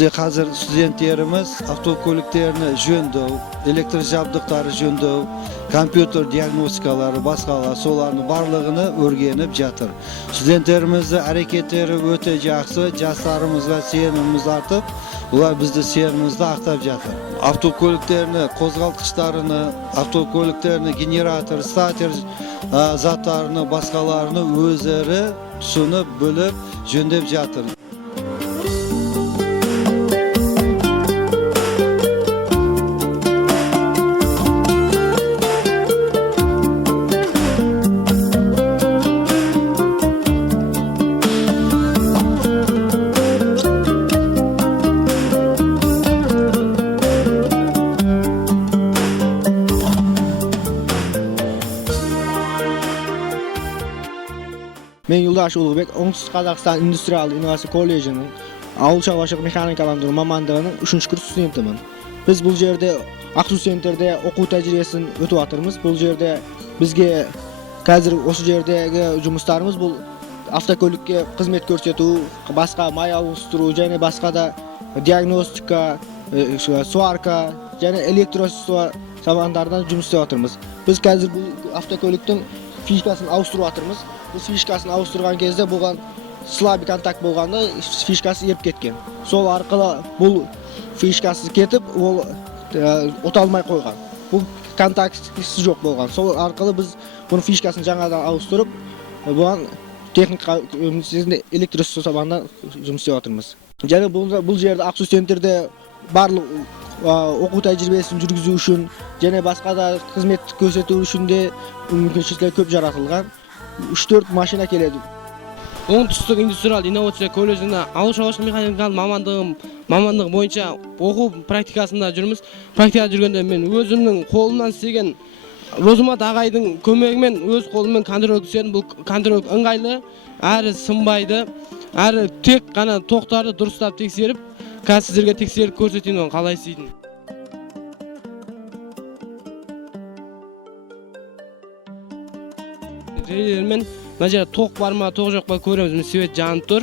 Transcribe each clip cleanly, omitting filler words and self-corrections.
Bizde hazır studentlerimiz avtoko'liklerini jöndöv, elektr jabdıqları jöndöv, kompüter diagnostikaları, başqalar solarni barlığını öğrenip жатыр. Studentlerimizning hareketlari o'ta yaxshi, jaslarimizga sevimimiz ortib, ular bizni sevimimizda aqtab жатыр. Avtoko'liklarni qo'zg'altqichlarini, avtoko'liklarni generator, starter zatlarini, başqalarini o'zlari tushunib, bilib jöndep жатыр. Men Yuldaş Ulubek, Oңтүстүк Казакстан Индустриалдык инновация колледжинин Ауыл шаруашылык механикаландыруу мамандыгынын 3-курс студентимин. Biz бул жерде Ак Суу центрде окуу тажрыйбесин өтүп атырмыз. Бул жерде бизге қазір осы жердеги жумуштарыбыз бул автокөлүккө кызмет көрсөтүү, башка май ауыстыруу жана башка да диагностика, сварка жана электросамандардан жумуш иштеп атырмыз. Biz қазір бул автокөлүктүн фишкасын ауыстырып атырмыз. Biz фишкасын ауыстырган кезде булган слабый контакт болгондо фишкасы эрип кеткен. Сол аркылуу бул фишкасы кетип, ол ота алмай койгон. Бул контактысы жок болгон. Сол аркылуу биз бунун фишкасын жаңадан ауыстырып, буга техника өмүрсүздүк электросамандан жумуш иштеп атырмыз. Жана бул жерде Ак Суу центрде барлык окуу тажрыйбесин жүргүзүү үчүн жана башка да кызмет көрсөтүү үчүн де мүмкүнчүлүктөр көп жаратылган. 3-4 машина келеді. Оңтүстүк индустриалдык инновация колледжинде ауыл шаруашылык механикалык мамандыгы боюнча окуу практикасында жүрмүз. Практикада жүргөндө мен өзүмдүн колумдан истеген Розумат агайдын көмөгүмен өз колуммен контроль өткөзөм. Бул контроль ыңгайлы, ары сынбайды, ары тек гана токтарды дурустап текшерип, қазір сіздерге тексеріп көрсөтейин, калай істейтин. Мен мына жерде ток бар ма, ток жок па көрөбүз. Мен свет жанып тур.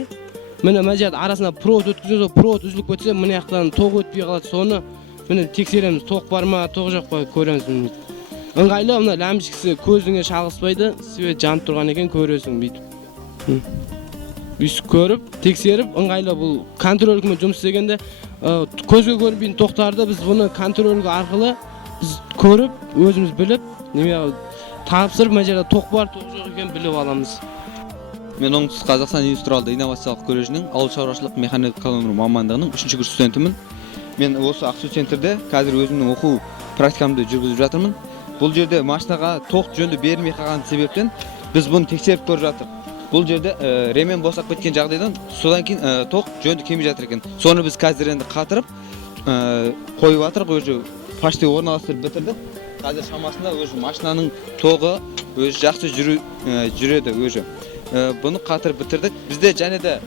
Мына жерде арасына провод өткөзөбүз, провод үзүлүп кетсе, мына жактан ток өтпөй калат. Сону мына текшеремиз, ток бар ма, ток жок па көрөбүз. Ыңгайлы, мына лампочкасы көзүңө шагылышпайды, свет жанып турган экен, көрөсүң бүйтүп. Бүйтүп көрүп, текшерип, ыңгайлы бул контроль жумуш істегенде көзгө көрүнбөйт токтарды биз буну контроль аркылуу биз көрүп, өзүбүз билип, неме тапсырып, мына жерде ток бар, ток жок экенин билип алабыз. Мен Оңтүстүк Казакстан Индустриалдык инновациялык колледжинин Ауыл шаруашылык механикаландыруу мамандыгынын 3-курс студентимин. Мен осы Ак Суу центрде қазір өзүмдүн окуу практикамды жүргүзүп жатырмын. Бул жерде машинага ток жөндө берилмей калган себептен биз буну текшерип көрүп жатырмыз. Бул жерде ремен босап кеткен жагдайдан содан кийин ток жөндө келмей жатыр экен. Сону биз қазір энди катырып коюп атырык, өзү почти орналаштырып битирдик. Қазір шамасында өзү машинанын тогу өзү жакшы жүрөдү өзү. Буну катырып битирдик. Бизде жана да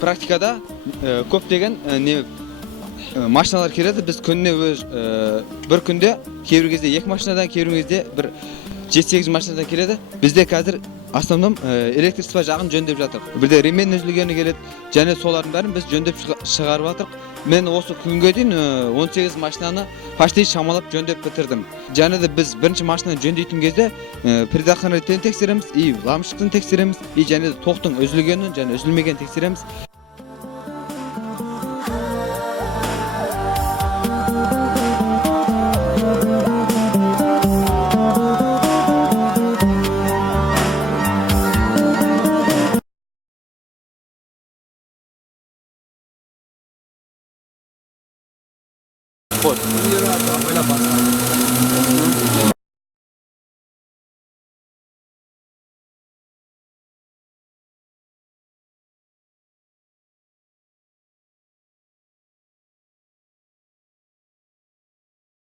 практикада көптөгөн машиналар келеді. Біз күніне бір күнде кейбір кезде 2 машинадан, кейбір кезде бір 7-8 машинадан келеді. Бізде қазір основном электричество жағын жөндеп жатыр. Бірде ремень үзілгені келеді. Және солардың бәрін біз жөндеп шығарып жатырық. Мен осы күнге дейін 18 машинаны почти шамалап жөндеп бітірдім. Және де біз бірінші машинаны жөндейтін кезде предохранителін тексереміз, и лампочканы тексереміз, и және де тоқтың үзілгенін және үзілмегенін тексереміз. Спорт.